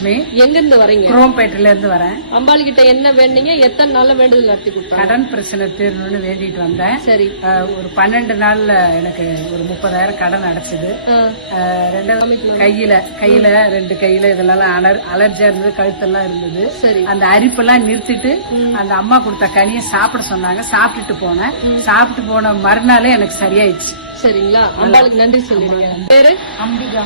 லட்சுமி. எங்க இருந்து வரீங்க? குரோம்பேட்டையில இருந்து வரேன். அம்பாள் கிட்ட என்ன வேண்டீங்க? எத்தனை நாள்ல வேண்டுதல் நடத்தி கொடுத்தாங்க? கடன் பிரச்சனை தீரணும்னு வேண்டிட்டு வந்தேன். சரி. ஒரு 12 நாள்ல எனக்கு ஒரு 30,000 கடன் அடைச்சது. ரெண்டாவது கையில 2 கையில இதெல்லாம் அலர்ஜியா இருந்தது, கழுத்தெல்லாம் இருந்தது. சரி. அந்த அரிப்பெல்லாம் நிறுத்திட்டு அந்த அம்மா கொடுத்த கனியை சாப்பிட சொன்னாங்க. சாப்பிட்டுட்டு போனேன். சாப்பிட்டு போன மறுநாளே எனக்கு சரியாயிடுச்சு. சரிங்களா? அம்பாளுக்கு நன்றி சொல்லிடுங்க. பேரு அம்பிகா.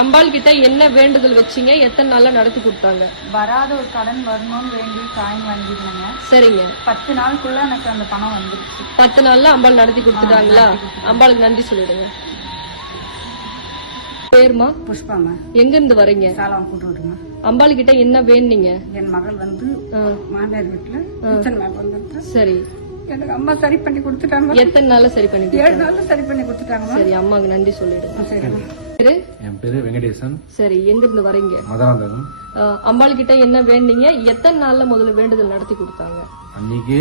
அம்பாள் கிட்ட என்ன வேண்டுதல் வச்சீங்க? எத்தனை நாள்ல நடத்தி கொடுத்தாங்க? வராத ஒரு கடன் வரணும்னு வேண்டி காயின் வாங்கிருந்தாங்க. சரிங்க. 10 நாளுக்குள்ள எனக்கு அந்த பணம் வந்துருச்சு. 10 நாள்ல அம்பாள் நடத்தி கொடுத்துட்டாங்களா? அம்பாளுக்கு நன்றி சொல்லிடுங்க. பேருமா? புஷ்பாமா. எங்க இருந்து வரீங்க? சாலம் கூட்டு விட்டுமா. அம்பாள் கிட்ட என்ன வேணுங்க? என் மகள் மாமியார் வீட்டுல. சரி. எனக்கு அம்மா சரி பண்ணி கொடுத்துட்டாங்க. எத்தனை நாள்ல சரி பண்ணி? 7 நாள்ல சரி பண்ணி கொடுத்துட்டாங்க. சரி, அம்மாக்கு நன்றி சொல்லிடுங்க. என் பேரு வெங்கடேசன். சரி, எங்க இருந்து வரீங்க? மதுராந்தகம். அம்பாள் கிட்ட என்ன வேண்டீங்க? எத்தனை நாள்ல முதல்ல வேண்டுதல் நடத்தி கொடுத்தாங்க? அன்னைக்கு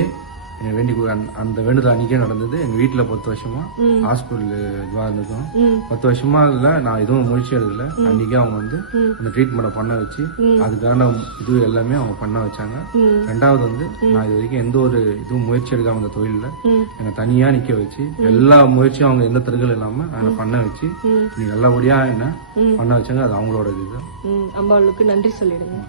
அந்த வேண்டுதல் அன்னைக்கே நடந்தது. எங்க வீட்டுல 10 வருஷமா ஹாஸ்பிட்டல் இதுவா இருந்ததும் 10 வருஷமா இல்ல, நான் எதுவும் முயற்சி எடுக்கல. அன்னைக்கே அவங்க வந்து அந்த ட்ரீட்மெண்ட் பண்ண வச்சு அதுக்கான இது எல்லாமே அவங்க பண்ண வச்சாங்க. ரெண்டாவது வந்து நான் இது வரைக்கும் எந்த ஒரு இதுவும் முயற்சி எடுக்காம அந்த தொழில என்னை தனியா நிக்க வச்சு எல்லா முயற்சியும் அவங்க எந்த தருகள் இல்லாம அதை பண்ண வச்சு நீ நல்லபடியா என்ன பண்ண வச்சாங்க. அது அவங்களோட இதுதான். அம்பாளுக்கு நன்றி சொல்லிடுங்க.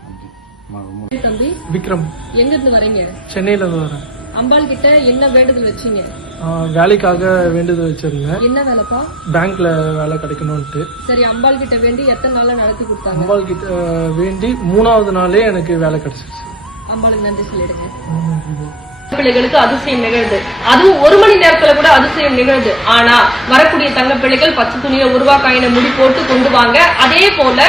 தம்பி விக்ரம். எங்க இருந்து வரீங்க? சென்னையில இருந்து வரேன். அம்பாள் கிட்ட என்ன வேண்டுதல் வச்சீங்க? வேலைக்காக வேண்டுதல் வச்சிருந்தேன். என்ன வேலைப்பா? பேங்க்ல வேலை கிடைக்கணும்ட்டு. சரி, அம்பாள் கிட்ட வேண்டி எத்தனை நாள்ல நடத்தி கொடுத்தாங்க? அம்பாள் கிட்ட வேண்டி 3வது நாளே எனக்கு வேலை கிடைச்சிருச்சு. அம்பாளுக்கு நன்றி சொல்லிடுங்க. பிள்ளைகளுக்கு அதிசயம் நிகழ்து. அதுவும் 1 மணி நேரத்துல கூட அதிசயம் நிகழ்து. ஆனா வரக்கூடிய தங்க பிள்ளைகள் பச்சை துணியை உருவாக்காயின முடி போட்டு கொண்டு வாங்க. அதே போல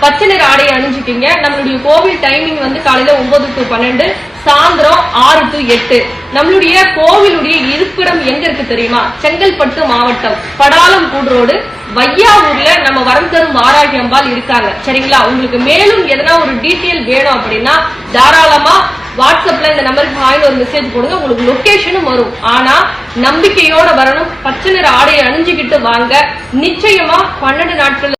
பச்சை நிற ஆடையை அணிஞ்சுக்கிங்க. நம்மளுடைய கோவில் டைமிங் வந்து காலையில 9 to 12, சாயந்தரம் 6 to 8. நம்மளுடைய கோவிலுடைய இருப்பிடம் எங்க இருக்கு தெரியுமா? செங்கல்பட்டு மாவட்டம், படாலம் கூட்ரோடு, வையாவூர்ல நம்ம வரம் தரும் வாராகி அம்பாள் இருக்காங்க. சரிங்களா? உங்களுக்கு மேலும் எதனா ஒரு டீட்டெயில் வேணும் அப்படின்னா தாராளமா வாட்ஸ்அப்ல இந்த நம்பருக்கு ஹாய்னு ஒரு மெசேஜ் போடுங்க. உங்களுக்கு லொகேஷனும் வரும். ஆனா நம்பிக்கையோட வரணும். பச்சை நிற ஆடையை அணிஞ்சுக்கிட்டு வாங்க. நிச்சயமா 12 நாட்கள்